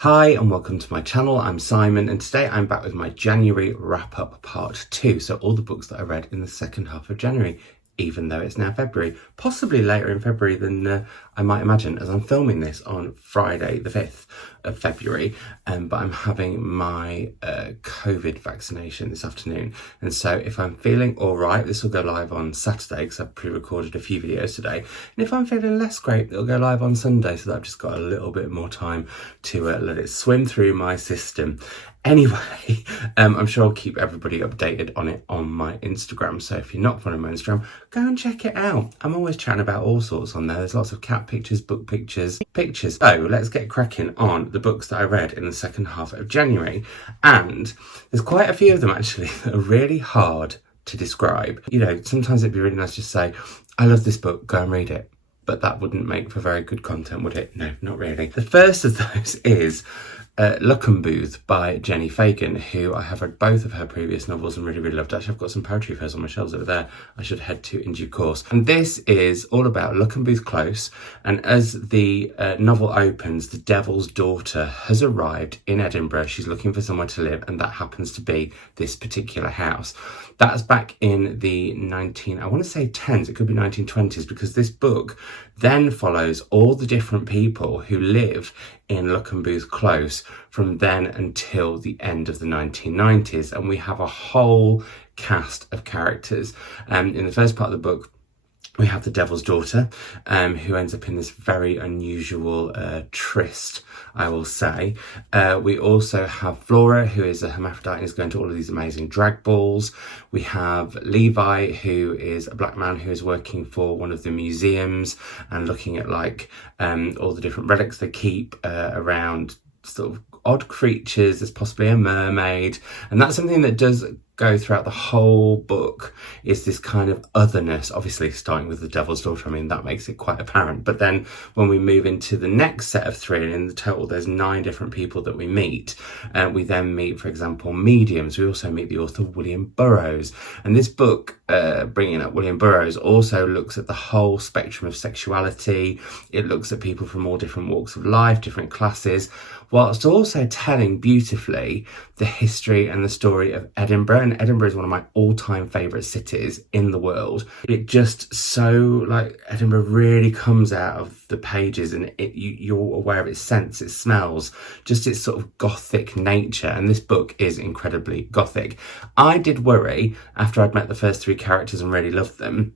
Hi and welcome to my channel. I'm Simon and today I'm back with my January wrap-up part 2. So all the books that I read in the second half of January, even though it's now February, possibly later in February than I might imagine, as I'm filming this on Friday the 5th of February, but I'm having my COVID vaccination this afternoon, and so if I'm feeling alright, this will go live on Saturday because I've pre-recorded a few videos today, and if I'm feeling less great, it'll go live on Sunday, so that I've just got a little bit more time to let it swim through my system. Anyway, I'm sure I'll keep everybody updated on it on my Instagram. So if you're not following my Instagram, go and check it out. I'm always chatting about all sorts on there. There's lots of cat pictures, book pictures. So let's get cracking on the books that I read in the second half of January. And there's quite a few of them actually that are really hard to describe. You know, sometimes it'd be really nice to just say, I love this book, go and read it. But that wouldn't make for very good content, would it? No, not really. The first of those is Booth by Jenny Fagan, who I have read both of her previous novels and really loved. Actually, I've got some poetry of hers on my shelves over there I should head to in due course. And this is all about Booth Close, and as the novel opens, the Devil's daughter has arrived in Edinburgh. She's looking for somewhere to live, and that happens to be this particular house. That's back in the 10s, it could be 1920s, because this book then follows all the different people who live in Booth Close from then until the end of the 1990s, and we have a whole cast of characters. In the first part of the book, we have the Devil's daughter, who ends up in this very unusual tryst, I will say. We also have Flora, who is a hermaphrodite and is going to all of these amazing drag balls. We have Levi, who is a black man who is working for one of the museums and looking at all the different relics they keep around sort of odd creatures. There's possibly a mermaid, and that's something that does go throughout the whole book, is this kind of otherness, obviously starting with the Devil's daughter. I mean, that makes it quite apparent, but then when we move into the next set of 3, and in the total there's 9 different people that we meet, we then meet, for example, mediums. We also meet the author William Burroughs, and this book, bringing up William Burroughs, also looks at the whole spectrum of sexuality. It looks at people from all different walks of life, different classes, whilst also telling beautifully the history and the story of Edinburgh. And Edinburgh is one of my all-time favourite cities in the world. It just Edinburgh really comes out of the pages, and you're aware of its scents, its smells, just its sort of gothic nature. And this book is incredibly gothic. I did worry, after I'd met the first 3 characters and really loved them,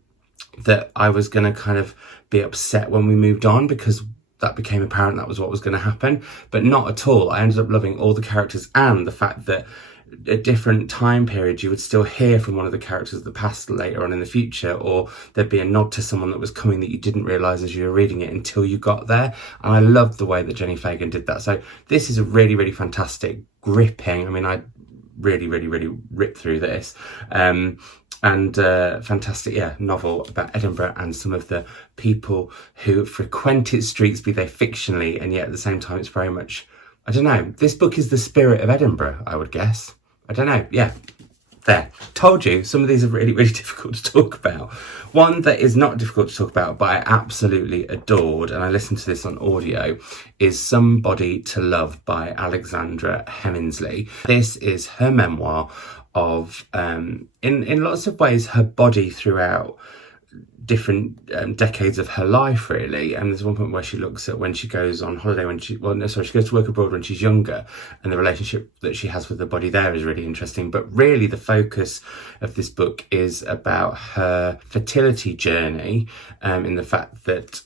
that I was going to kind of be upset when we moved on, because that became apparent that was what was going to happen, but not at all. I ended up loving all the characters, and the fact that at different time periods you would still hear from one of the characters of the past later on in the future, or there'd be a nod to someone that was coming that you didn't realise as you were reading it until you got there. And I loved the way that Jenny Fagan did that. So this is a really, really fantastic, gripping, I mean, I really ripped through this, and fantastic novel about Edinburgh and some of the people who frequent its streets, be they fictionally, and yet at the same time it's very much, I don't know, this book is the spirit of Edinburgh, I would guess. I don't know, yeah. There, told you, some of these are really difficult to talk about. One that is not difficult to talk about, but I absolutely adored, and I listened to this on audio, is Somebody to Love by Alexandra Hemingsley. This is her memoir of, in lots of ways, her body throughout different decades of her life, really. And there's one point where she looks at when she goes on holiday, she goes to work abroad when she's younger, and the relationship that she has with the body there is really interesting. But really the focus of this book is about her fertility journey, in the fact that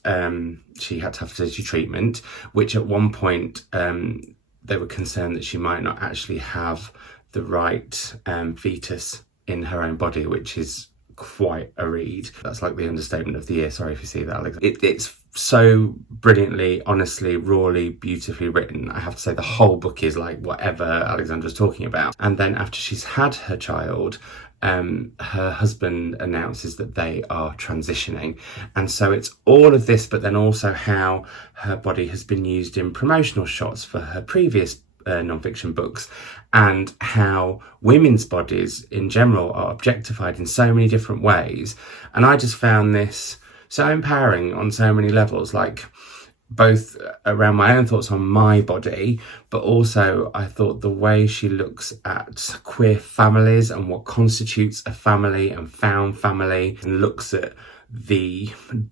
she had to have fertility treatment, which at one point they were concerned that she might not actually have the right fetus in her own body, which is quite a read. That's like the understatement of the year. Sorry if you see that, Alex. It's so brilliantly, honestly, rawly, beautifully written. I have to say the whole book is like whatever Alexandra's talking about. And then after she's had her child, her husband announces that they are transitioning, and so it's all of this, but then also how her body has been used in promotional shots for her previous non-fiction books, and how women's bodies in general are objectified in so many different ways. And I just found this so empowering on so many levels. Like, both around my own thoughts on my body, but also I thought the way she looks at queer families and what constitutes a family and found family, and looks at the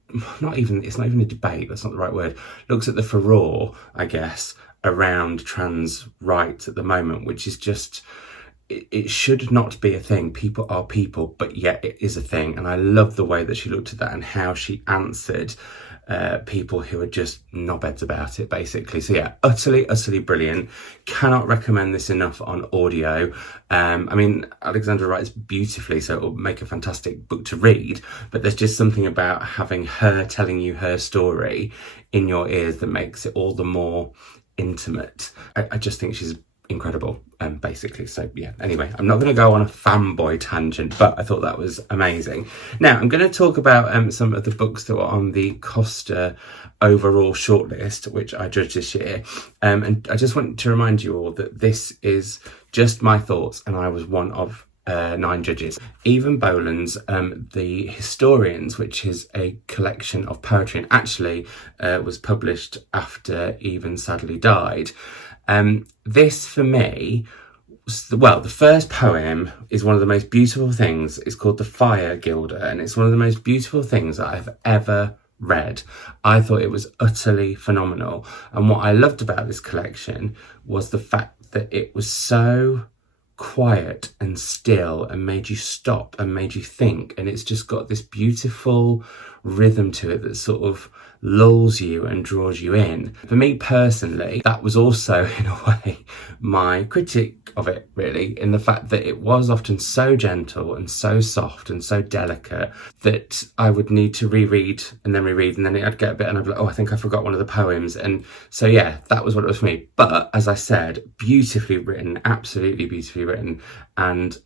it's not even a debate, that's not the right word, looks at the furore, I guess, around trans rights at the moment, which is just, it should not be a thing. People are people, but yet it is a thing. And I love the way that she looked at that and how she answered people who are just knobheads about it, basically. So yeah, utterly brilliant. Cannot recommend this enough on audio. I mean, Alexandra writes beautifully, so it'll make a fantastic book to read, but there's just something about having her telling you her story in your ears that makes it all the more intimate. I just think she's incredible, basically. So yeah, anyway, I'm not going to go on a fanboy tangent, but I thought that was amazing. Now I'm going to talk about some of the books that were on the Costa overall shortlist, which I judged this year, and I just want to remind you all that this is just my thoughts, and I was one of 9 judges. Even Boland's The Historians, which is a collection of poetry, and actually was published after Even sadly died. This for me, well, the first poem is one of the most beautiful things. It's called The Fire Gilder, and it's one of the most beautiful things that I've ever read. I thought it was utterly phenomenal. And what I loved about this collection was the fact that it was so quiet and still and made you stop and made you think. And it's just got this beautiful rhythm to it that sort of lulls you and draws you in. For me personally, that was also in a way my critique of it, really, in the fact that it was often so gentle and so soft and so delicate that I would need to reread and then I'd get a bit and I'd be like, oh, I think I forgot one of the poems. And so yeah, that was what it was for me. But as I said, beautifully written, absolutely beautifully written. And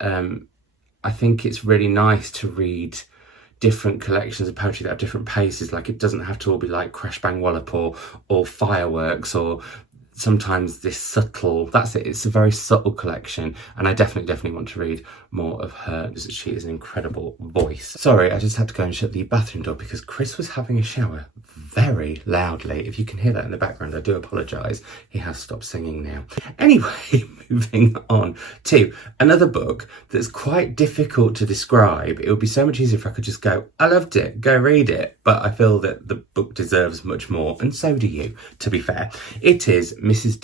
I think it's really nice to read different collections of poetry that have different paces. Like, it doesn't have to all be like Crash Bang Wallop or Fireworks, or sometimes this subtle, that's it, it's a very subtle collection, and I definitely want to read more of her because she is an incredible voice. Sorry, I just had to go and shut the bathroom door because Chris was having a shower very loudly. If you can hear that in the background, I do apologise. He has stopped singing now. Anyway, moving on to another book that's quite difficult to describe. It would be so much easier if I could just go, I loved it, go read it. But I feel that the book deserves much more, and so do you, to be fair. It is Mrs.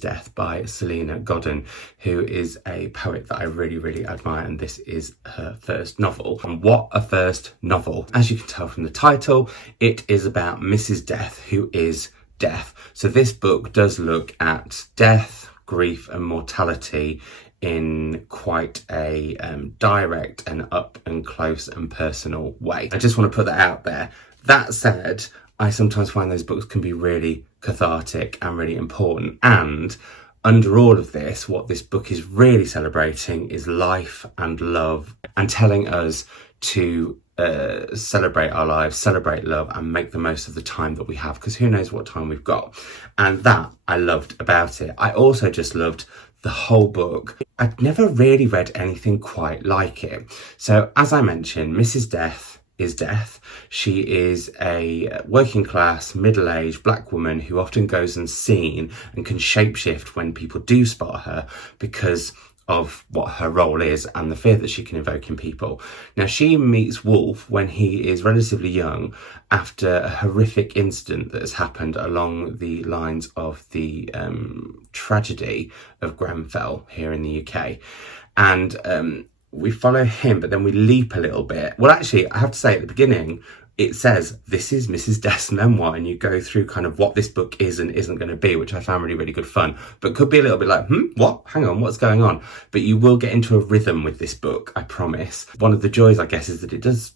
Death by Selena Godden, who is a poet that I really admire, and this is her first novel. And what a first novel. As you can tell from the title, it is about Mrs. Death, who is death. So this book does look at death, grief and mortality in quite a direct and up and close and personal way. I just want to put that out there. That said, I sometimes find those books can be really cathartic and really important, and under all of this, what this book is really celebrating is life and love, and telling us to celebrate our lives, celebrate love, and make the most of the time that we have, because who knows what time we've got. And that I loved about it. I also just loved the whole book. I'd never really read anything quite like it. So as I mentioned, Mrs. Death is death. She is a working class, middle-aged black woman who often goes unseen and can shapeshift when people do spot her because of what her role is and the fear that she can evoke in people. Now, she meets Wolf when he is relatively young after a horrific incident that has happened along the lines of the tragedy of Grenfell here in the UK. And we follow him, but then we leap a little bit. Well, actually, I have to say at the beginning, it says, this is Mrs. Death's memoir, and you go through kind of what this book is and isn't going to be, which I found really good fun, but could be a little bit like, what? Hang on, what's going on? But you will get into a rhythm with this book, I promise. One of the joys, I guess, is that it does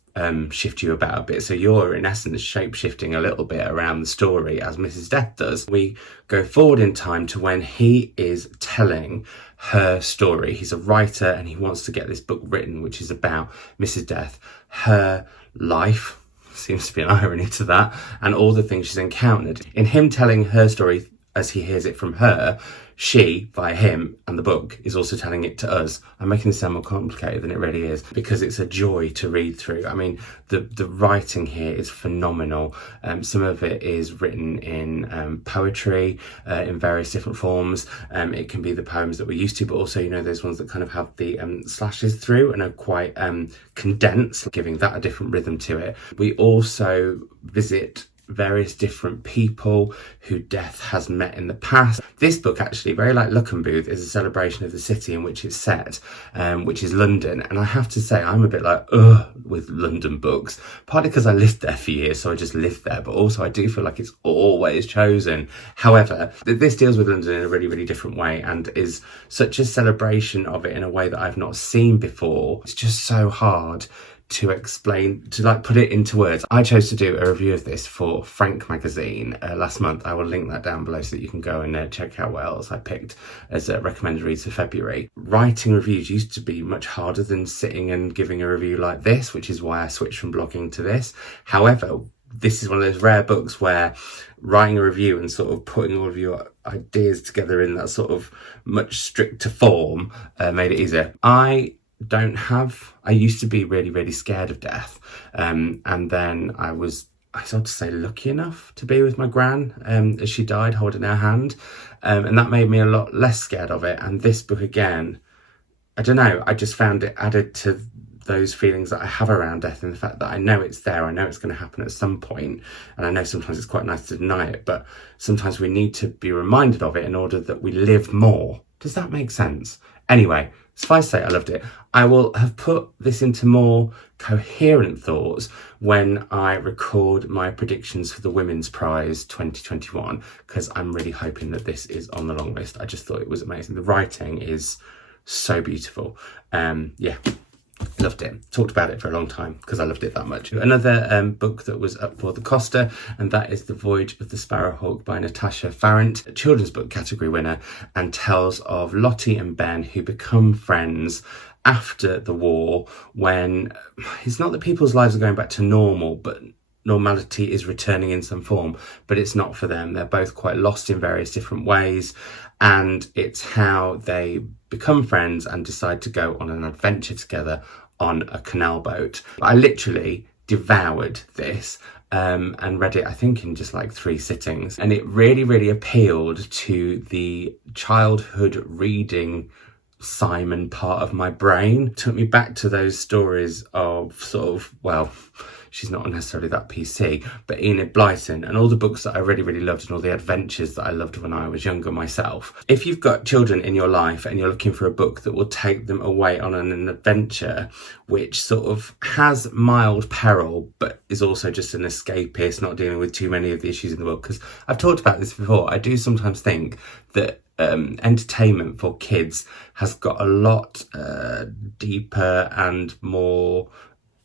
shift you about a bit. So you're, in essence, shape-shifting a little bit around the story as Mrs. Death does. We go forward in time to when he is telling her story. He's a writer and he wants to get this book written, which is about Mrs. Death, her life, seems to be an irony to that, and all the things she's encountered. In him telling her story as he hears it from her, she, via him and the book, is also telling it to us. I'm making this sound more complicated than it really is, because it's a joy to read through. I mean, the writing here is phenomenal. Some of it is written in poetry in various different forms. It can be the poems that we're used to, but also, you know, those ones that kind of have the slashes through and are quite condensed, giving that a different rhythm to it. We also visit various different people who death has met in the past. This book, actually, very like Look and Booth, is a celebration of the city in which it's set, which is London. And I have to say, I'm a bit like, ugh, with London books, partly because I lived there for years, so I just lived there, but also I do feel like it's always chosen. However, this deals with London in a really, really different way, and is such a celebration of it in a way that I've not seen before. It's just so hard to explain, to like put it into words. I chose to do a review of this for Frank magazine last month. I will link that down below so that you can go and check out what else I picked as recommended reads for February. Writing reviews used to be much harder than sitting and giving a review like this, which is why I switched from blogging to this. However, this is one of those rare books where writing a review and sort of putting all of your ideas together in that sort of much stricter form made it easier. I used to be really, really scared of death. And then I sort of say lucky enough to be with my gran as she died, holding her hand. And that made me a lot less scared of it. And this book, again, I don't know, I just found it added to those feelings that I have around death, and the fact that I know it's there, I know it's going to happen at some point, and I know sometimes it's quite nice to deny it, but sometimes we need to be reminded of it in order that we live more. Does that make sense? Anyway, suffice to say, I loved it. I will have put this into more coherent thoughts when I record my predictions for the Women's Prize 2021, because I'm really hoping that this is on the long list. I just thought it was amazing. The writing is so beautiful. Yeah, loved it. Talked about it for a long time because I loved it that much. Another book that was up for the Costa, and that is The Voyage of the Sparrowhawk by Natasha Farrant, a children's book category winner, and tells of Lottie and Ben who become friends after the war, when it's not that people's lives are going back to normal, but normality is returning in some form, but it's not for them. They're both quite lost in various different ways, and it's how they become friends and decide to go on an adventure together on a canal boat. I literally devoured this and read it, I think, in just like 3 sittings, and it really, really appealed to the childhood reading Simon part of my brain. It took me back to those stories of sort of, well, she's not necessarily that PC, but Enid Blyton, and all the books that I really, really loved, and all the adventures that I loved when I was younger myself. If you've got children in your life and you're looking for a book that will take them away on an adventure, which sort of has mild peril, but is also just an escapist, not dealing with too many of the issues in the world, because I've talked about this before, I do sometimes think that entertainment for kids has got a lot deeper and more.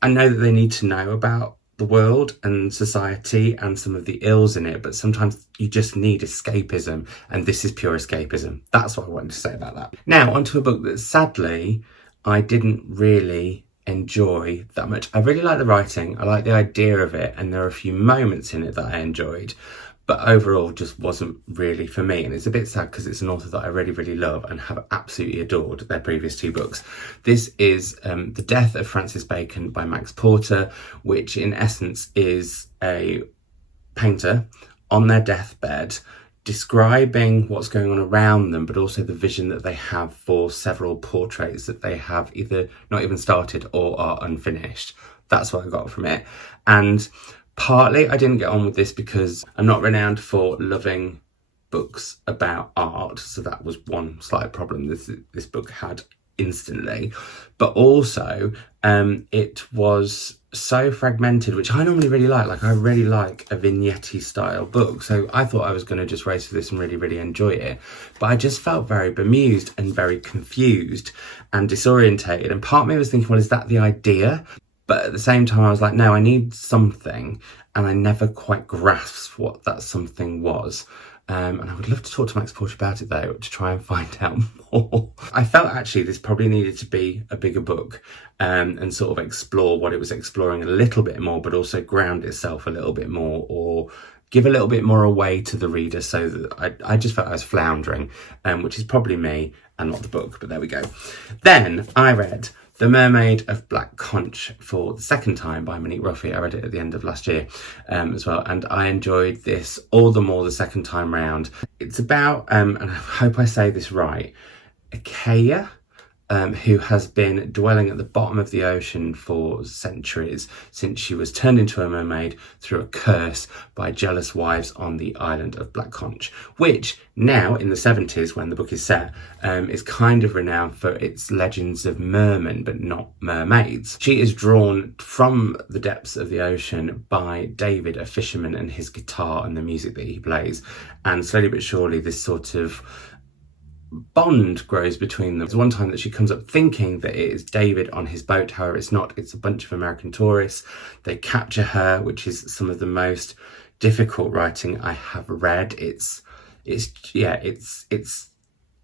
I know that they need to know about the world and society and some of the ills in it, but sometimes you just need escapism, and this is pure escapism. That's what I wanted to say about that. Now, onto a book that sadly I didn't really enjoy that much. I really like the writing, I like the idea of it, and there are a few moments in it that I enjoyed, but overall just wasn't really for me. And it's a bit sad because it's an author that I really, really love and have absolutely adored their previous 2 books. This is The Death of Francis Bacon by Max Porter, which in essence is a painter on their deathbed describing what's going on around them, but also the vision that they have for several portraits that they have either not even started or are unfinished. That's what I got from it. And partly I didn't get on with this because I'm not renowned for loving books about art, so that was one slight problem this book had instantly. But also it was so fragmented, which I normally really like I really like a vignette style book, so I thought I was going to just race for this and really, really enjoy it, but I just felt very bemused and very confused and disorientated, and part of me was thinking, well, is that the idea? But at the same time, I was like, no, I need something. And I never quite grasped what that something was. And I would love to talk to Max Porter about it, though, to try and find out more. I felt actually this probably needed to be a bigger book and sort of explore what it was exploring a little bit more, but also ground itself a little bit more, or give a little bit more away to the reader, so that I just felt I was floundering, which is probably me and not the book, but there we go. Then I read The Mermaid of Black Conch for the second time by Monique Ruffy. I read it at the end of last year as well, and I enjoyed this all the more the second time round. It's about, and I hope I say this right, Achaia, who has been dwelling at the bottom of the ocean for centuries, since she was turned into a mermaid through a curse by jealous wives on the island of Black Conch, which now in the 70s, when the book is set, is kind of renowned for its legends of mermen, but not mermaids. She is drawn from the depths of the ocean by David, a fisherman, and his guitar and the music that he plays, and slowly but surely this sort of bond grows between them. There's one time that she comes up thinking that it is David on his boat. However, it's not. It's a bunch of American tourists. They capture her, which is some of the most difficult writing I have read. It's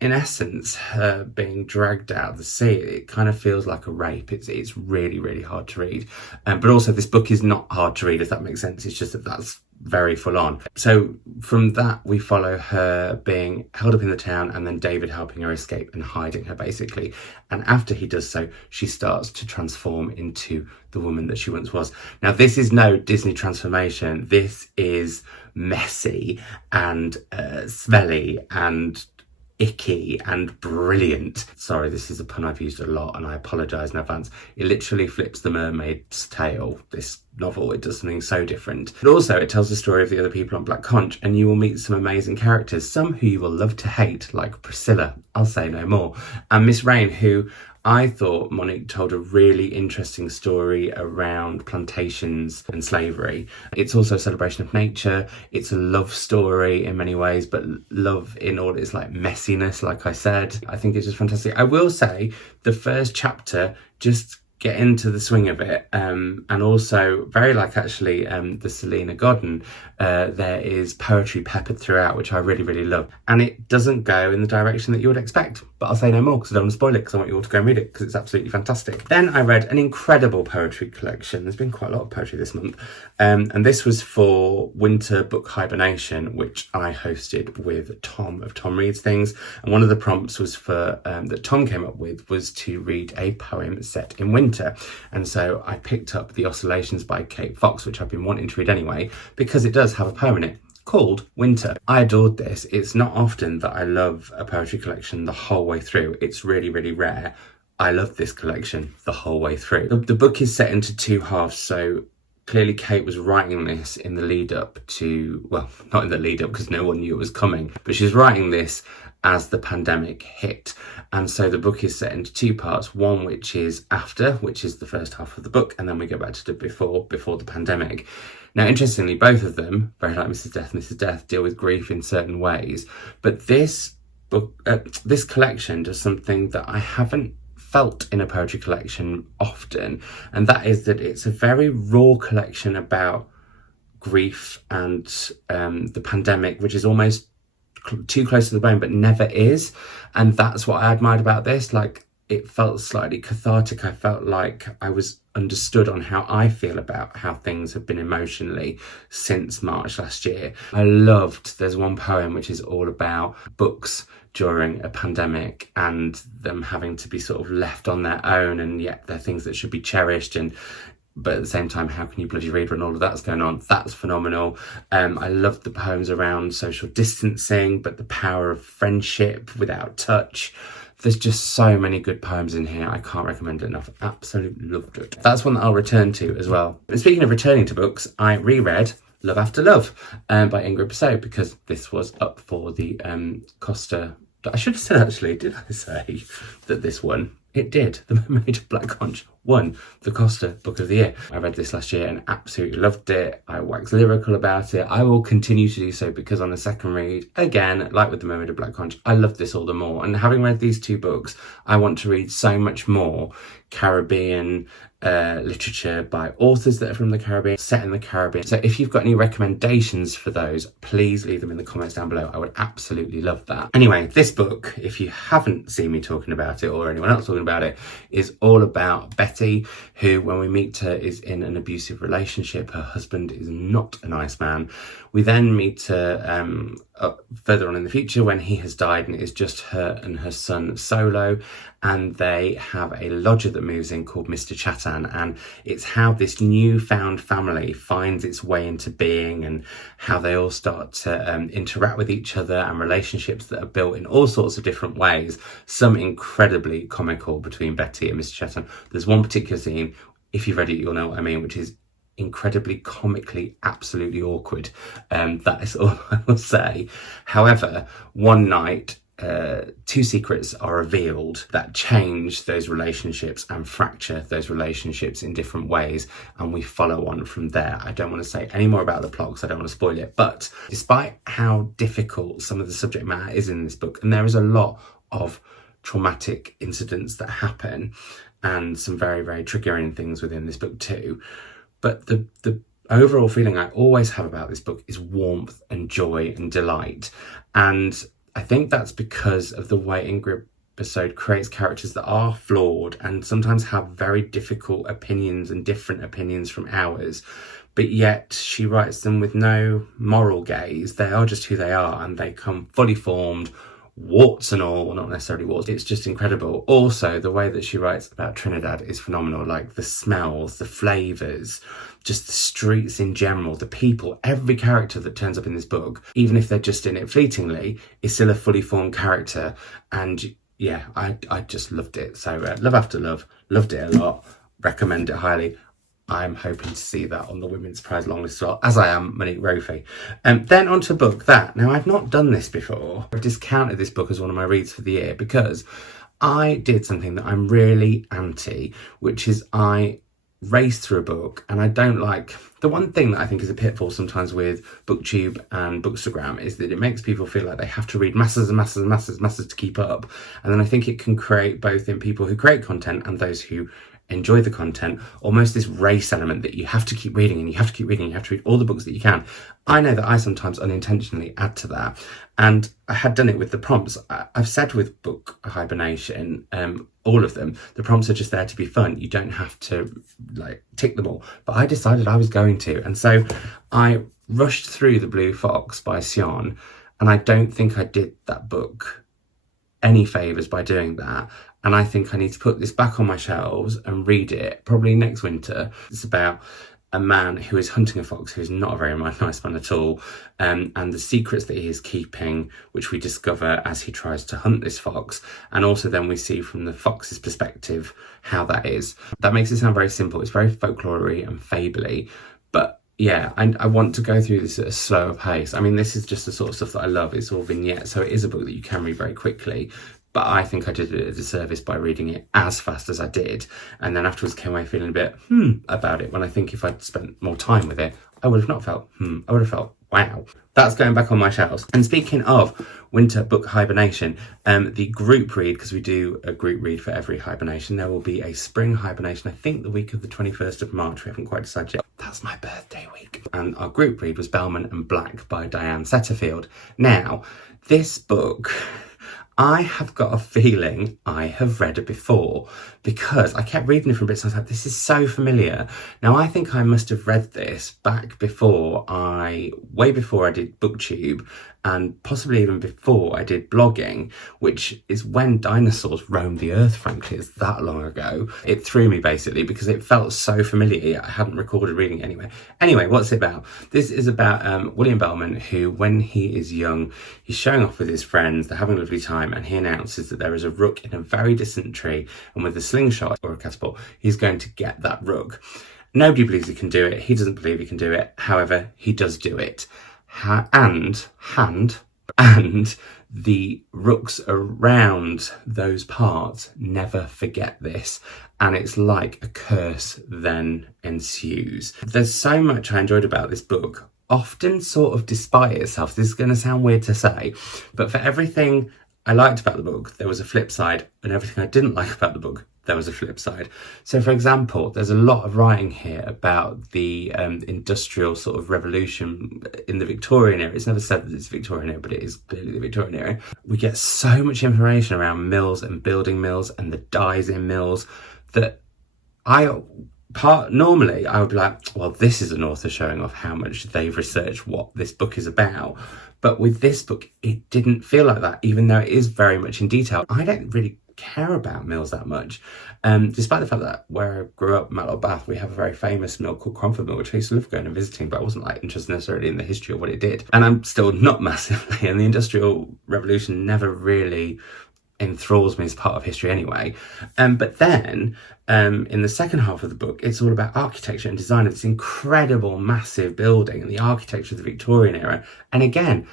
in essence her being dragged out of the sea. It kind of feels like a rape. It's really, really hard to read. But also this book is not hard to read, if that makes sense. It's just that that's very full on. So from that we follow her being held up in the town, and then David helping her escape and hiding her basically. And after he does so, she starts to transform into the woman that she once was. Now this is no Disney transformation. This is messy and smelly and icky and brilliant. Sorry, this is a pun I've used a lot and I apologise in advance. It literally flips the mermaid's tail, this novel. It does something so different. But also it tells the story of the other people on Black Conch, and you will meet some amazing characters, some who you will love to hate, like Priscilla, I'll say no more, and Miss Rain, who I thought Monique told a really interesting story around plantations and slavery. It's also a celebration of nature. It's a love story in many ways, but love in all its like messiness, like I said. I think it's just fantastic. I will say the first chapter, just get into the swing of it, and also very like actually the Selena Godden, there is poetry peppered throughout, which I really, really love, and it doesn't go in the direction that you would expect, but I'll say no more because I don't want to spoil it, because I want you all to go and read it because it's absolutely fantastic. Then I read an incredible poetry collection. There's been quite a lot of poetry this month, and this was for Winter Book Hibernation, which I hosted with Tom of Tom Reads Things, and one of the prompts was for that Tom came up with was to read a poem set in winter. And so I picked up The Oscillations by Kate Fox, which I've been wanting to read anyway, because it does have a poem in it called Winter. I adored this. It's not often that I love a poetry collection the whole way through. It's really, really rare. I love this collection the whole way through. The book is set into two halves, so clearly Kate was writing this in the lead up to, well, not in the lead up because no one knew it was coming, but she's writing this as the pandemic hit. And so the book is set into two parts, one which is after, which is the first half of the book, and then we go back to the before the pandemic. Now, interestingly, both of them, very like Mrs. Death, deal with grief in certain ways, but this book, this collection does something that I haven't felt in a poetry collection often, and that is that it's a very raw collection about grief and the pandemic, which is almost too close to the bone, but never is. And that's what I admired about this. Like, it felt slightly cathartic. I felt like I was understood on how I feel about how things have been emotionally since March last year. I loved, there's one poem which is all about books during a pandemic and them having to be sort of left on their own, and yet they're things that should be cherished, and but at the same time, how can you bloody read when all of that's going on? That's phenomenal. I loved the poems around social distancing, but the power of friendship without touch. There's just so many good poems in here. I can't recommend it enough. Absolutely loved it. That's one that I'll return to as well. And speaking of returning to books, I reread Love After Love by Ingrid Besso, because this was up for the Costa. I should have said, actually, did I say that this won? It did. The Mermaid of Black Conch won the Costa Book of the Year. I read this last year and absolutely loved it. I waxed lyrical about it. I will continue to do so, because on the second read, again, like with The Mermaid of Black Conch, I loved this all the more. And having read these two books, I want to read so much more Caribbean literature by authors that are from the Caribbean, set in the Caribbean. So if you've got any recommendations for those, please leave them in the comments down below. I would absolutely love that. Anyway, this book, if you haven't seen me talking about it or anyone else talking about it, is all about Betty Betty, who, when we meet her, is in an abusive relationship. Her husband is not a nice man. We then meet her further on in the future when he has died and it is just her and her son solo, and they have a lodger that moves in called Mr. Chatan, and it's how this newfound family finds its way into being and how they all start to interact with each other, and relationships that are built in all sorts of different ways, some incredibly comical between Betty and Mr. Chatan. There's one particular scene, if you've read it you'll know what I mean, which is incredibly comically absolutely awkward. That is all I will say. However, one night two secrets are revealed that change those relationships and fracture those relationships in different ways, and we follow on from there. I don't want to say any more about the plot because I don't want to spoil it, but despite how difficult some of the subject matter is in this book, and there is a lot of traumatic incidents that happen and some very, very triggering things within this book too, but the overall feeling I always have about this book is warmth and joy and delight. And I think that's because of the way Ingrid Besaud creates characters that are flawed and sometimes have very difficult opinions and different opinions from ours, but yet she writes them with no moral gaze. They are just who they are, and they come fully formed, warts and all. Well, not necessarily warts. It's just incredible. Also, the way that she writes about Trinidad is phenomenal. Like the smells, the flavours, just the streets in general, the people, every character that turns up in this book, even if they're just in it fleetingly, is still a fully formed character. And yeah, I just loved it. So love after love, loved it a lot, recommend it highly. I'm hoping to see that on the Women's Prize longlist as well, as I am Monique Rofi. Then on to a book that, now I've not done this before. I've discounted this book as one of my reads for the year because I did something that I'm really anti, which is I race through a book, and I don't like... The one thing that I think is a pitfall sometimes with BookTube and Bookstagram is that it makes people feel like they have to read masses and masses and masses and masses to keep up. And then I think it can create, both in people who create content and those who enjoy the content, almost this race element that you have to keep reading and you have to keep reading, and you have to read all the books that you can. I know that I sometimes unintentionally add to that, and I had done it with the prompts. I've said with Book Hibernation, all of them, the prompts are just there to be fun. You don't have to like tick them all, but I decided I was going to, and so I rushed through The Blue Fox by Sion, and I don't think I did that book any favours by doing that. And I think I need to put this back on my shelves and read it probably next winter. It's about a man who is hunting a fox who is not a very nice man at all, and the secrets that he is keeping, which we discover as he tries to hunt this fox. And also then we see from the fox's perspective how that is. That makes it sound very simple. It's very folklore-y and fable-y, but yeah, I want to go through this at a slower pace. I mean, this is just the sort of stuff that I love. It's all vignettes, so it is a book that you can read very quickly. But I think I did it a disservice by reading it as fast as I did. And then afterwards came away feeling a bit about it, when I think if I'd spent more time with it, I would have not felt I would have felt wow. That's going back on my shelves. And speaking of winter book hibernation, the group read, because we do a group read for every hibernation, there will be a spring hibernation, I think the week of the 21st of March. We haven't quite decided yet. That's my birthday week. And our group read was Bellman and Black by Diane Setterfield. Now, this book, I have got a feeling I have read it before, because I kept reading it from bits and I was like, this is so familiar. Now, I think I must have read this back way before I did BookTube, and possibly even before I did blogging, which is when dinosaurs roamed the earth, frankly. It's that long ago. It threw me basically because it felt so familiar, yet I hadn't recorded reading it anyway. Anyway, what's it about? This is about William Bellman, who, when he is young, he's showing off with his friends, they're having a lovely time, and he announces that there is a rook in a very distant tree, and with a slingshot or a catapult, he's going to get that rook. Nobody believes he can do it. He doesn't believe he can do it. However, he does do it. And the rooks around those parts never forget this, and it's like a curse then ensues. There's so much I enjoyed about this book, often sort of despite itself. This is going to sound weird to say, but for everything I liked about the book, there was a flip side, and everything I didn't like about the book, there was a flip side. So, for example, there's a lot of writing here about the industrial sort of revolution in the Victorian era. It's never said that it's Victorian era, but it is clearly the Victorian era. We get so much information around mills and building mills and the dyes in mills that Normally I would be like, well, this is an author showing off how much they've researched what this book is about. But with this book, it didn't feel like that, even though it is very much in detail. I don't really care about mills that much, despite the fact that where I grew up, Matlock Bath, we have a very famous mill called Cromford Mill, which I used to love going and visiting, but I wasn't like interested necessarily in the history of what it did. And I'm still not massively, and the Industrial Revolution never really enthralls me as part of history anyway. But then in the second half of the book, it's all about architecture and design of this incredible massive building and the architecture of the Victorian era. And again,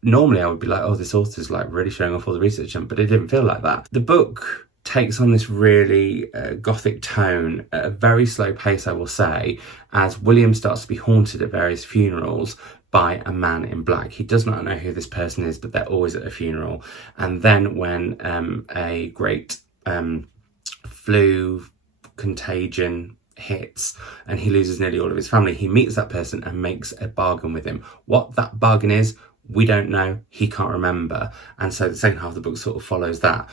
normally I would be like, oh, this author's like really showing off all the research, but it didn't feel like that. The book takes on this really gothic tone at a very slow pace, I will say, as William starts to be haunted at various funerals by a man in black. He does not know who this person is, but they're always at a funeral. And then when a great flu contagion hits and he loses nearly all of his family, he meets that person and makes a bargain with him. What that bargain is, we don't know. He can't remember. And so the second half of the book sort of follows that.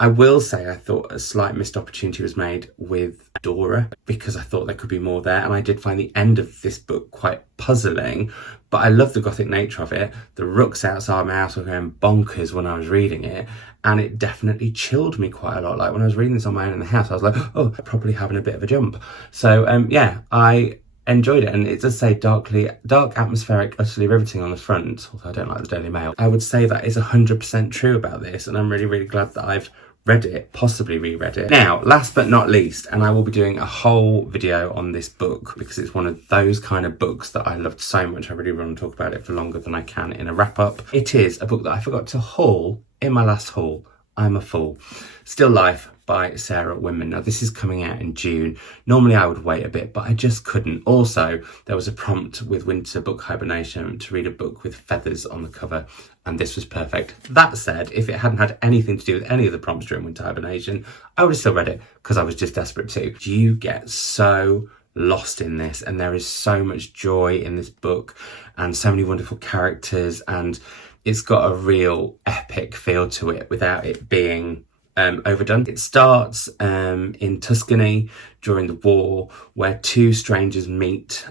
I will say I thought a slight missed opportunity was made with Dora, because I thought there could be more there, and I did find the end of this book quite puzzling, but I love the gothic nature of it. The rooks outside my house were going bonkers when I was reading it, and it definitely chilled me quite a lot. Like when I was reading this on my own in the house, I was like, oh, probably having a bit of a jump. So yeah, I enjoyed it, and it does say dark, atmospheric, utterly riveting on the front, although I don't like the Daily Mail. I would say that is 100% true about this, and I'm really, really glad that I've read it, possibly reread it. Now, last but not least, and I will be doing a whole video on this book because it's one of those kind of books that I loved so much, I really want to talk about it for longer than I can in a wrap-up. It is a book that I forgot to haul in my last haul. I'm a fool. Still Life by Sarah Winman. Now, this is coming out in June. Normally I would wait a bit, but I just couldn't. Also, there was a prompt with winter book hibernation to read a book with feathers on the cover, and this was perfect. That said, if it hadn't had anything to do with any of the prompts during winter hibernation, I would have still read it because I was just desperate to. You get so lost in this, and there is so much joy in this book and so many wonderful characters, and it's got a real epic feel to it without it being overdone. It starts in Tuscany during the war, where two strangers meet.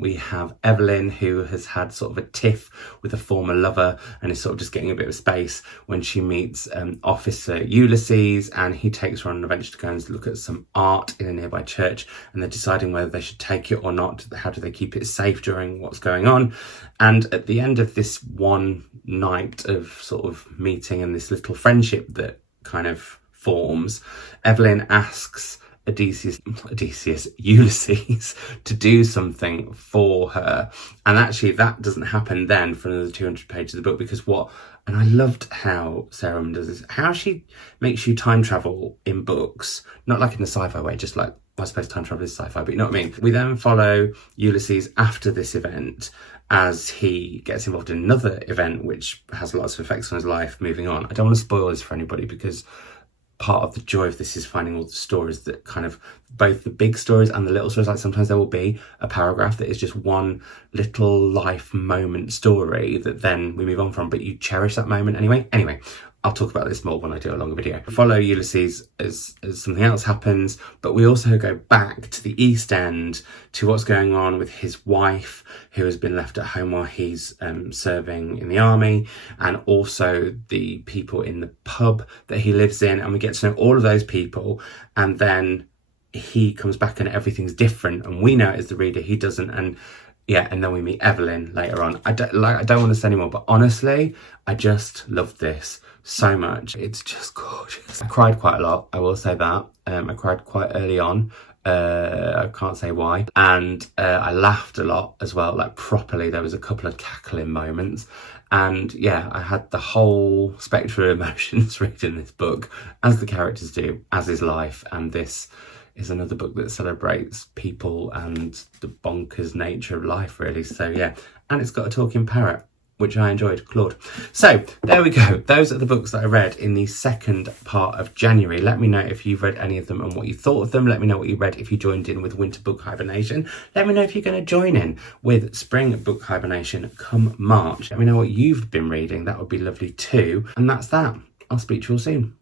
We have Evelyn, who has had sort of a tiff with a former lover and is sort of just getting a bit of space when she meets Officer Ulysses, and he takes her on an adventure to go and look at some art in a nearby church, and they're deciding whether they should take it or not. How do they keep it safe during what's going on? And at the end of this one night of sort of meeting and this little friendship that kind of forms, Evelyn asks Ulysses to do something for her, and actually that doesn't happen then for another 200 pages of the book, because and I loved how Sarah does this, how she makes you time travel in books, not like in a sci-fi way, just like, I suppose time travel is sci-fi, but you know what I mean. We then follow Ulysses after this event as he gets involved in another event which has lots of effects on his life moving on. I don't want to spoil this for anybody, because part of the joy of this is finding all the stories that kind of, both the big stories and the little stories. Like sometimes there will be a paragraph that is just one little life moment story that then we move on from, but you cherish that moment anyway. Anyway, I'll talk about this more when I do a longer video. We follow Ulysses as something else happens, but we also go back to the East End to what's going on with his wife, who has been left at home while he's serving in the army, and also the people in the pub that he lives in, and we get to know all of those people, and then he comes back and everything's different, and we know it as the reader, he doesn't, and yeah, and then we meet Evelyn later on. I don't want to say anymore, but honestly, I just loved this so much. It's just gorgeous. I cried quite a lot, I will say that. I cried quite early on. I can't say why. And I laughed a lot as well, like properly. There was a couple of cackling moments. And yeah, I had the whole spectrum of emotions reading this book, as the characters do, as is life. And this is another book that celebrates people and the bonkers nature of life, really. So yeah, and it's got a talking parrot, which I enjoyed, Claude. So there we go. Those are the books that I read in the second part of January. Let me know if you've read any of them and what you thought of them. Let me know what you read if you joined in with winter book hibernation. Let me know if you're going to join in with spring book hibernation come March. Let me know what you've been reading. That would be lovely too. And that's that. I'll speak to you all soon.